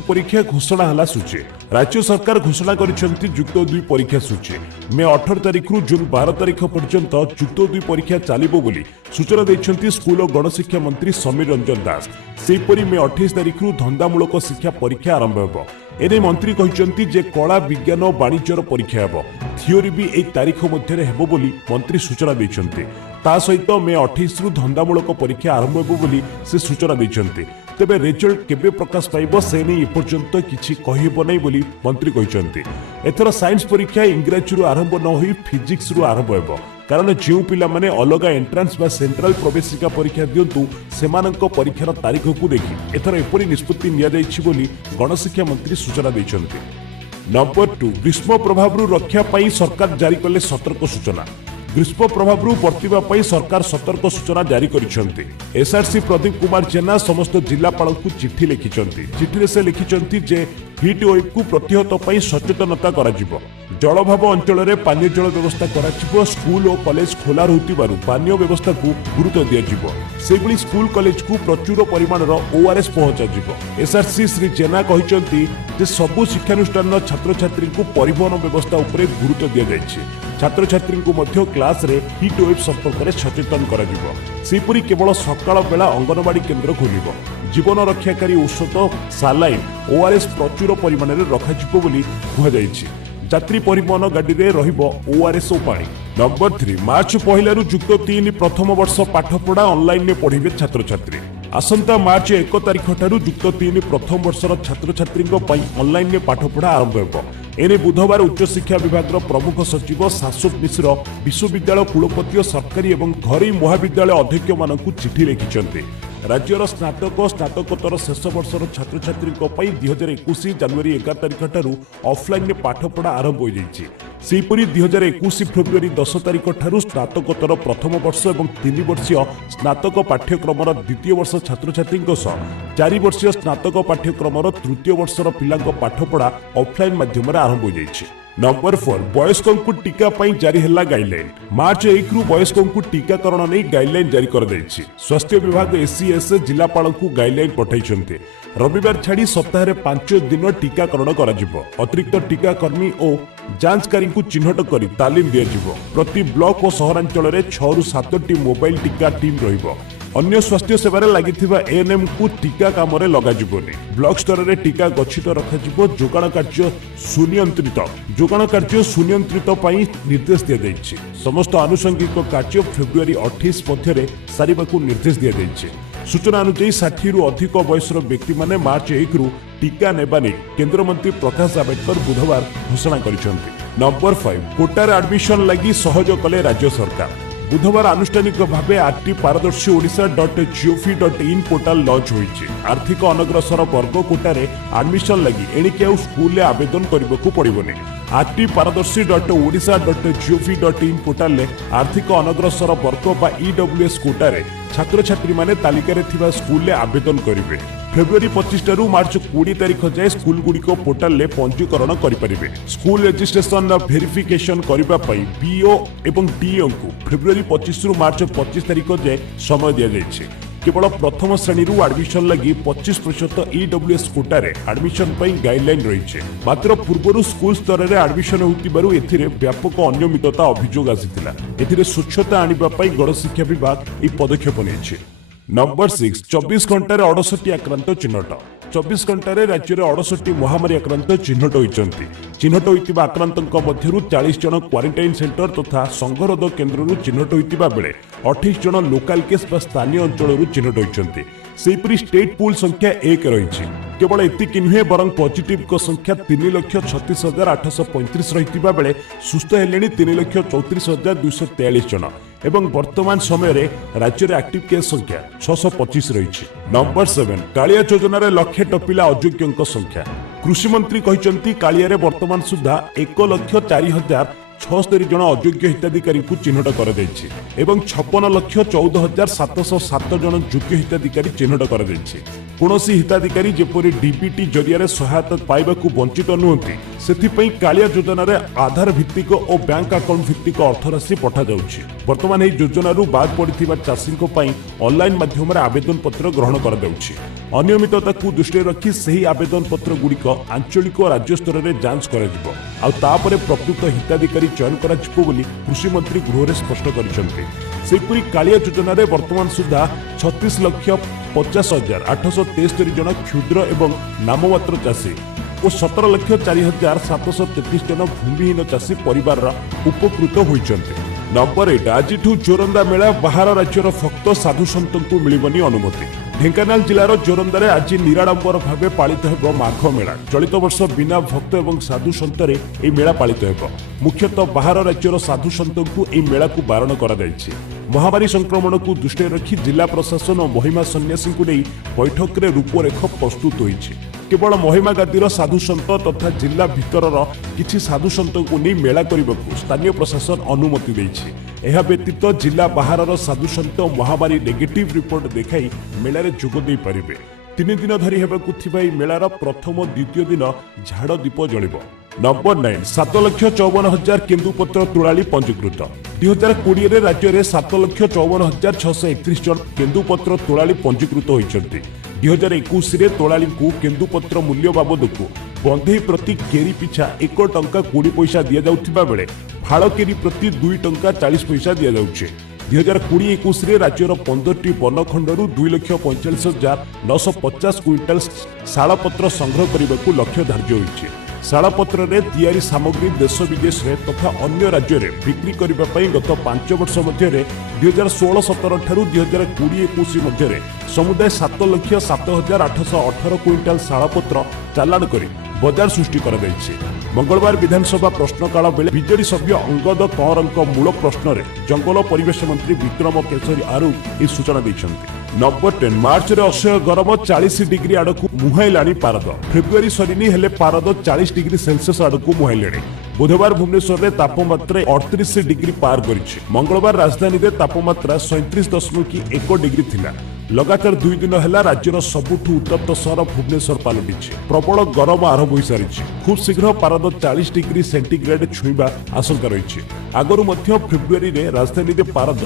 परीक्षा घोषणा हला सूची राज्य सरकार घोषणा करिसेंती युक्त 2 परीक्षा सूची मे 18 तारिख रु जून 12 तारिख पर्यंत युक्त 2 परीक्षा चलिबो बोली सूचना दैछंती स्कूल और गणशिक्षा मंत्री समीर रंजन दास। सेहीपरि मे 28 तारिख रु धंदामूलक शिक्षा परीक्षा आरंभ हेबो। एने मंत्री कहिसेंती जे कला विज्ञान और वाणिज्यर परीक्षा हेबो। थियोरी भी एई तारिख मध्यरे हेबो बोली मंत्री सूचना दैछंती। ता सहित मे 28 रु धंदामूलक परीक्षा आरंभ हेबो बोली से सूचना दैछंती। तेबे रिजल्ट केबे प्रकाश पाइबो से नै एपर्यंत किछि कहिबो नै बोली मंत्री कहिसेंती। एथर साइंस परीक्षा इंग्रजी रु आरंभ न होई फिजिक्स रु आरंभ हेबो कारण जो पिला माने अलगा एंट्रांस बा सेंट्रल प्रवेशिका परीक्षा दियंतु सेमानक परीक्षार तारीख को देखि एथर एपरि निष्पत्ति निया जाइछि बोली गणशिक्षा मंत्री सूचना दैछंती। नंबर 2 ग्रीष्म प्रभाव रक्षा पाई सरकार जारी कले सतर्क सूचना। ग्रीष्म प्रभाव बर्तिबा पाई सरकार सतर्क सूचना जारी करिसेंती। एसआरसी प्रदीप कुमार जेना समस्त जिलापाल को चिट्ठी लिखिसेंती। चिट्ठी से लिखिसेंती जे हिट वेव को प्रतिहत पाई सचेतनता करा जिवो। जलभाव अंचल में पानीय जल व्यवस्था करा स्कूल और कॉलेज खोला रहुतिबारु पानीय व्यवस्था को गुरुत्व दिया जिवो। सेबली स्कूल कॉलेज को प्रचुर परिमाण ओआरएस पहुंचा जिवो। एसआरसी श्री जेना कहिसेंती जे सबु शिक्षानुष्ठान छात्र छात्री को परिवहन व्यवस्था उपरे गुरुत्व दिया जायछि। छात्र छात्री को मध्य क्लास रे हिट वेव संपर्क में सचेतन करा जिवो। सेहीपरि केवल सकाळ बेला अंगनवाड़ी केन्द्र खोलिबो। जीवन रक्षाकारी औषध सालाइन ओआरएस प्रचुर परिमाण में रखाजिबो बोली कुहाଯାଇଛି। यात्री परिवहन गाड़ी रे रहिबो ओआरएस ओ पानी। नंबर 3 मार्च पहला युक्त 3 प्रथम वर्ष पाठपढ़ा ऑनलाइन में पढ़िबे छात्र छात्री। आसंता मार्च 1 तारिख ठारू युक्त 3 प्रथम वर्षर छात्र छात्री ऑनलाइन में पाठपढ़ा आरंभ हेबो। एने बुधवार उच्च शिक्षा विभाग प्रमुख सचिव शाश्वत मिश्र विश्वविद्यालय कुलपति और सरकारी और घरोई महाविद्यालय अध्यक्ष मानक चिठी लिखिसेंती। राज्यर स्नातक स्नातकोत्तर शेष वर्षर छात्र छात्री 2021 जनवरी 11 तारिख ठारू ऑफलाइन में पाठपढ़ा आरंभ हो जाइछि। सेहीपरि 2021 फेब्रुआरी 10 तारिख ठारू स्नातकोत्तर प्रथम वर्ष और 3 वर्षीय स्नातक पाठ्यक्रमर द्वितीय वर्ष छात्र छात्री 4 वर्षीय स्नातक पाठ्यक्रमर तृतीय वर्षर पिलांक पाठपढ़ा ऑफलाइन माध्यम आरंभ हो जाइछि। नंबर 4 वयस्कों को टीका पाई जारी हैला गाइडलाइन। मार्च 1 रु वयस्कों को टीकाकरण नहीं गाइडलाइन जारी कर दैछि। स्वास्थ्य विभाग एससीएस जिलापाल को गाइडलाइन पठाइछन्ते। रविवार छाड़ी सप्ताह 5 दिन टीकाकरण करा जिवो। अतिरिक्त टीकाकर्मी और जांचकारी को चिन्हट करी तालीम दिया जिवो। प्रति ब्लॉक और सहरांचल में 6 रु 7 मोबाइल टीका टीम रहिबो। अन्य स्वास्थ्य सेवार लागिथिबा एएनएम को टीका काम रे लगा जिवोनी। ब्लॉक स्तर रे टीका गच्छित रखा जिवो। जोगाण कार्य सुनियंत्रित पाई निर्देश दिया जाइछि। समस्त आनुषंगिक कार्य फेब्रुआरी 28 मध्य सारिबाकू निर्देश दिया जाइछि। सूचना अनुसार 60 रु अधिक वयसर व्यक्ति माने मार्च 1 रु टीका नेबा नै केंद्र मंत्री प्रकाश जावड़ेकर बुधवार घोषणा करिसेंती। नंबर 5 कोटार एडमिशन लगी सहयोग कले राज्य सरकार। बुधवार आनुष्ठानिक भाव आरटी पारदर्शी ओडिशा.gov.in पोर्टाल लॉन्च होइछि। आर्थिक अनग्रसर वर्ग कोटारे एडमिशन लगी एणिके आउ स्कूल रे आवेदन करबाकू पड़िबोनी। आरटी पारदर्शी.ओडिशा.gov.in पोर्टाल ले आर्थिक अनग्रसर वर्ग बा ईडब्ल्यूएस कोटारे छात्र छात्री माने तालिका रे थिबा स्कूल ले आवेदन करिवे। फेब्रुआरी 25 ठारू मार्च 20 तारिख जाए स्कूल गुड़िक पोर्टाल ले पंजीकरण करें। स्कूल रजिस्ट्रेशन वेरिफिकेशन करने बीओ एवं डीओ को फेब्रुआरी 25 रु मार्च 25 तारिख जाए समय दि जाए। केवल प्रथम श्रेणी एडमिशन लगी 25% ईडब्ल्यूएस कोटारे एडमिशन गाइडलाइन रही। मात्र पूर्व स्कूल स्तर में एडमिशन होतिबारु एथिरे व्यापक अनियमितता अभियोग आसिथिला। एथिरे स्वच्छता आनिबा गणशिक्षा विभाग यह पदक्षेप नेछि। नंबर 6 24 घंटे 68 आक्रांत चिन्हट। 24 घंटे राज्य में 68 महामारी आक्रांत चिन्हट होइचंती। चिन्हट होइतिबा आक्रांतों मध्यरु 40 जन क्वारंटाइन सेंटर तथा संगरोध केन्द्र चिन्हट होइतिबा बेले 28 जन लोकाल केस बा स्थानीय अंचल चिन्हट होइचंती। सेहीपरि स्टेट पूल संख्या 1 रही। केवल एतिकी नुहे बरं पॉजिटिव को संख्या 3,36,835 रही बेले सुस्थ हेलेनी 3,34,243 जन एवं वर्तमान समय रे राज्य रे एक्टिव केस संख्या 625 रही। नंबर 7 कालिया योजन लक्षे टपिला अयोग्यों संख्या। कृषि मंत्री कहिसंती कालिया रे वर्तमान सुधा 1,04,076 जन अयोग्य हिताधिकारी को चिन्हट कर दैछि एवं 56,14,707 जन योग्य हिताधिकारी चिन्हट कर दैछि। कोनोसी हिताधिकारी जेपरि डीबीटी जरिया सहायता पाइबाकू वंचित नुहंती सेथिपई कालिया योजना रे आधार भित्तिक और बैंक अकाउंट भित्तिक अर्थराशि पठा जाउछि। वर्तमान एही योजना बाद पड़िथिबा चाषीक पई ऑनलाइन माध्यम रे आवेदन पत्र ग्रहण कर जाउछि। अनियमितता दृष्टि रखी सही आवेदन पत्र गुड़िक आंचलिक और राज्य स्तर में जांच कर तापर प्रकृत हिताधिकारी चयन कर कृषि मंत्री गृह स्पष्ट कर कालिया योजन वर्तमान सुधा 36,50,873 जन क्षुद्र एवं नाममात्र चाषी और 17,04,733 जन भूमिहीन चाषी परिवार उपकृत होइचंते। नंबर 8 आज जोरंदा मेला बाहर राज्यर भक्त साधु सन्तु मिलबनी अनुमति। ढेंकानाल जिलार जोरंदारे आज निराडंबर भाव पालित हो माघ मेला। चलित वर्ष बिना भक्त एवं साधु सन्तरे यह मेला पालित हो। मुख्यतः बाहर राज्यर साधु सन्तु यह मेला को बारण करा जायछि। महामारी संक्रमण को दृष्टि रखी जिला प्रशासन और महिमा सन्यासी को नहीं बैठक में रूपरेख प्रस्तुत होइछि। केवल महिमा गादीर साधु सन्त तथा जिला भितर किछि साधु सन्त को नहीं मेला करने को स्थानीय प्रशासन अनुमति देइछि। एहा व्यतीत जिला बाहर साधु सन्त महामारी नेगेटिव रिपोर्ट देखाई मेला रे जोग देई परिबे। 3 दिन धरी हेबाकु थिबा एई मेलार प्रथम द्वितीय दिन झाड़ दीप जलिबो। नंबर 9 7,54,000 केन्दुपत्र तोड़ाली पंजीकृत। 2020 रे राज्य में 7,54,631 जन केन्दुपत्र तोड़ाली पंजीकृत होइछन्ति। 2021 रे तोड़ाली को केन्दुपत्र मूल्य बाबद को बंधे प्रति केरी पिछा 1 टंका 20 पैसा दि जाउथिबा बेले फाड़ केरी प्रति 2 टंका 40 पैसा दि जाउछे। 2020-21 रे राज्यर 15टी बनखंडरू 2,45,950 क्विंटाल शालपत्र संग्रह करने को लक्ष्य धार्य होइछे। शालपत्र रे तैयारी सामग्री देश विदेश रे तथा अन्य राज्य रे बिक्री करबा पई गत 5 वर्ष मध्य 2016-17 ठारू 2020-21 मध्य समुदाय 7,07,818 क्विंटाल शालपत्र चालाण करी बजार सृष्टि करा जायछि। मंगलवार विधानसभा प्रश्नकाल बेले बीजेडी सभ्य अंगद कंवरଙ୍କ मूल प्रश्न रे जंगल परिवेश मंत्री विक्रम केशरी आरू ए सूचना दैछन्ति। नंबर 10 मार्च रे असह्य गरम 40 डिग्री आड़कू मुहाइलाणी पारद। फेब्रुआरी सरीनी हेले पारद 40 डिग्री सेल्सियस आड़कू मुहाइलाणी। बुधवार भुवनेश्वर में तापमात्रा 38 डिग्री पार करिछि। मंगलवार राजधानी में तापमात्रा 37.1 डिग्री थिला। लगातार 2 दिन है राज्यर सबुठू उत्तप्त सहर भुवनेश्वर पलटि प्रबल गरम आरंभ हो सारी। खूब शीघ्र पारद 40 डिग्री सेंटीग्रेड छुईवा आशंका रही। आगरू मध्य फेब्रुआरी में राजधानी में पारद